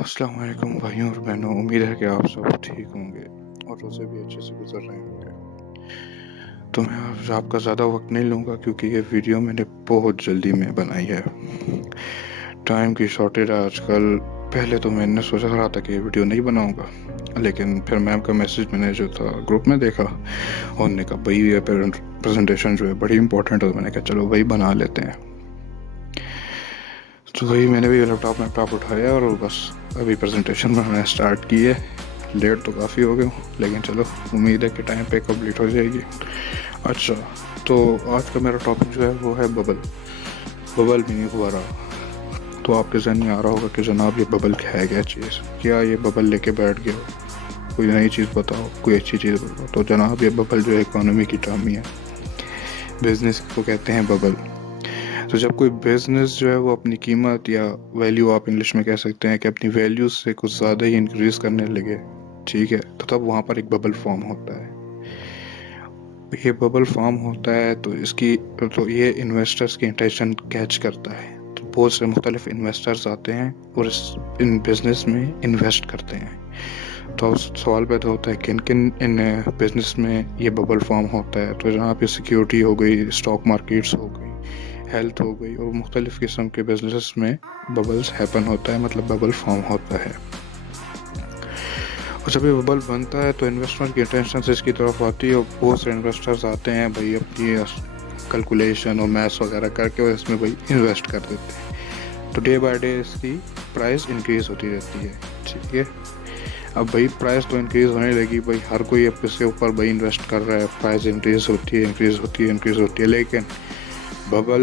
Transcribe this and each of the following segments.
अस्सलाम वालेकुम भाइयों और बहनों, उम्मीद है कि आप सब ठीक होंगे और रोज़े भी अच्छे से गुजर रहे होंगे। तो मैं आज आपका ज़्यादा वक्त नहीं लूँगा क्योंकि ये वीडियो मैंने बहुत जल्दी में बनाई है। टाइम की शॉर्टेज है आजकल। पहले तो मैंने सोचा रहा था कि ये वीडियो नहीं बनाऊँगा, लेकिन फिर मैम का मैसेज मैंने जो था ग्रुप में देखा और उन्होंने कहा भाई ये प्रेजेंटेशन जो है बड़ी इंपॉर्टेंट है। तो मैंने कहा चलो वही बना लेते हैं। तो वही मैंने भी लैपटॉप उठाया और बस अभी प्रेजेंटेशन बनाना स्टार्ट की है। लेट तो काफ़ी हो गया हूँ, लेकिन चलो उम्मीद है कि टाइम पे कंप्लीट हो जाएगी। अच्छा, तो आज का मेरा टॉपिक जो है वो है बबल मीनिंग फुहारा। तो आपके जहन में आ रहा होगा कि जनाब ये बबल है क्या चीज़, क्या ये बबल लेके बैठ गया हो, कोई नई चीज़ बताओ, कोई अच्छी चीज़ बताओ। तो जनाब ये बबल जो है इकोनॉमी की टर्म ही है, बिजनेस को कहते हैं बबल। तो जब कोई बिजनेस जो है वो अपनी कीमत या वैल्यू, आप इंग्लिश में कह सकते हैं कि अपनी वैल्यू से कुछ ज़्यादा ही इंक्रीज करने लगे, ठीक है, तो तब वहाँ पर एक बबल फॉर्म होता है। ये बबल फॉर्म होता है तो ये इन्वेस्टर्स की इंटेंशन कैच करता है। तो बहुत से मुख्तलिफ इन्वेस्टर्स आते हैं और इन बिजनेस में इन्वेस्ट करते हैं। तो सवाल पैदा होता है किन किन इन बिजनेस में ये बबल फॉर्म होता है। तो जहाँ पे सिक्योरिटी हो गई, स्टॉक मार्केट्स हो गई, हेल्थ हो गई और मुख्तलिफ किस्म के बिजनेस में बबल्स हैपन होता है, मतलब बबल फॉर्म होता है। और जब ये बबल बनता है तो इन्वेस्टमेंट की इंटेंशन से इसकी तरफ आती है और बहुत से इन्वेस्टर्स आते हैं भाई, अपनी कैलकुलेशन और मैथ्स वगैरह करके और इसमें भाई इन्वेस्ट कर देते हैं। तो डे बाय डे इसकी प्राइस इंक्रीज होती रहती है, ठीक है। अब भाई प्राइस तो इंक्रीज होने लगी, भाई हर कोई अब इसके ऊपर भाई इन्वेस्ट कर रहा है, प्राइस इंक्रीज होती है, लेकिन बबल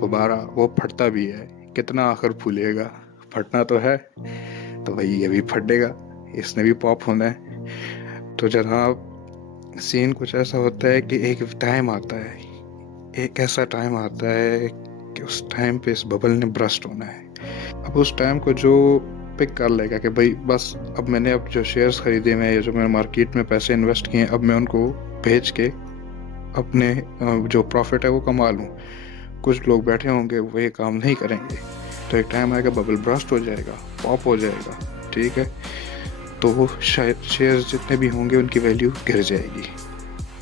दोबारा वो फटता भी है। कितना आखिर फूलेगा, फटना तो है, तो भाई ये भी फटेगा, इसने भी पॉप होना है। तो जनाब सीन कुछ ऐसा होता है कि एक टाइम आता है, एक ऐसा टाइम आता है कि उस टाइम पे इस बबल ने ब्रस्ट होना है। अब उस टाइम को जो पिक कर लेगा कि भाई बस अब मैंने जो शेयर्स खरीदे हैं या जो मैंने मार्केट में पैसे इन्वेस्ट किए, अब मैं उनको बेच के अपने जो प्रॉफिट है वो कमा लूँ। कुछ लोग बैठे होंगे वो ये काम नहीं करेंगे, तो एक टाइम आएगा बबल ब्रस्ट हो जाएगा, पॉप हो जाएगा, ठीक है। तो वो शायद शेयर्स जितने भी होंगे उनकी वैल्यू गिर जाएगी।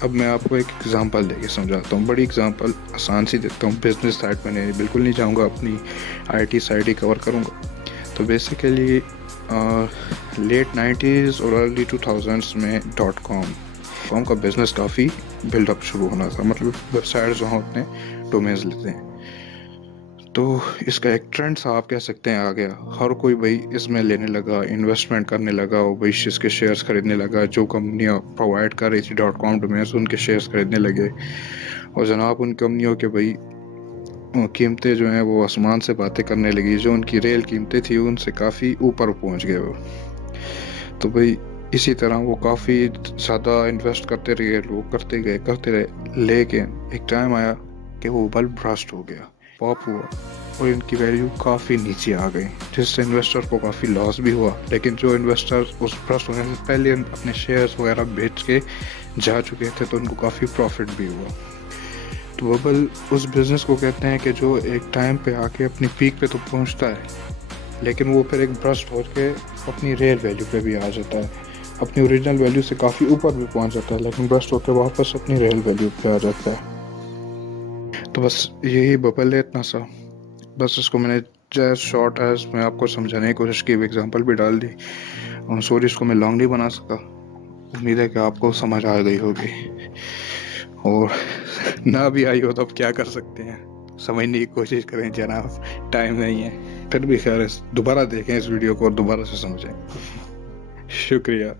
अब मैं आपको एक एग्जांपल देके समझाता हूँ, बड़ी एग्जांपल आसान सी देता हूँ। बिजनेस साइड में बिल्कुल नहीं जाऊँगा, अपनी आईटी साइड ही कवर करूँगा। तो बेसिकली लेट 90s और अर्ली 2000s में .com का बिज़नेस काफ़ी बिल्डअप शुरू होना था, मतलब वेबसाइट्स वहाँ अपने डोमेन्स लेते हैं। तो इसका एक ट्रेंड सा आप कह सकते हैं आ गया। हर कोई भाई इसमें लेने लगा, इन्वेस्टमेंट करने लगा और भाई इसके शेयर्स खरीदने लगा। जो कंपनियां प्रोवाइड कर रही थी .com डोमेन्स, उनके शेयर्स खरीदने लगे। और जनाब उन कंपनियों के भाई कीमतें जो हैं वो आसमान से बातें करने लगी। जो उनकी रियल कीमतें थी उनसे काफ़ी ऊपर पहुंच गए वो। तो भाई इसी तरह वो काफ़ी ज़्यादा इन्वेस्ट करते रहे, लोग करते रहे, लेकिन एक टाइम आया कि वो बल्ब ब्रस्ट हो गया, पॉप हुआ और इनकी वैल्यू काफ़ी नीचे आ गई, जिससे इन्वेस्टर को काफ़ी लॉस भी हुआ। लेकिन जो इन्वेस्टर उस ब्रस्ट होने से पहले अपने शेयर्स वगैरह बेच के जा चुके थे तो उनको काफ़ी प्रॉफिट भी हुआ। तो बबल उस बिज़नेस को कहते हैं कि जो एक टाइम पे आके अपनी पीक पे तो पहुंचता है, लेकिन वो फिर एक ब्रस्ट हो के अपनी रियल वैल्यू पे भी आ जाता है, अपनी ओरिजिनल वैल्यू से काफ़ी ऊपर भी पहुंच जाता है, लेकिन ब्रस्ट होकर वापस अपनी रियल वैल्यू पे आ जाता है। तो बस यही बबल है, इतना सा। बस इसको मैंने जैस शॉर्ट एज मैं आपको समझाने की कोशिश की, एग्जांपल भी डाल दी। सॉरी इसको मैं लॉन्ग नहीं बना सका। उम्मीद है कि आपको समझ आ गई होगी, और ना भी आई हो तो अब क्या कर सकते हैं, समझने की कोशिश करें जनाब, टाइम नहीं है। फिर भी खैर दोबारा देखें इस वीडियो को और दोबारा से समझें। शुक्रिया।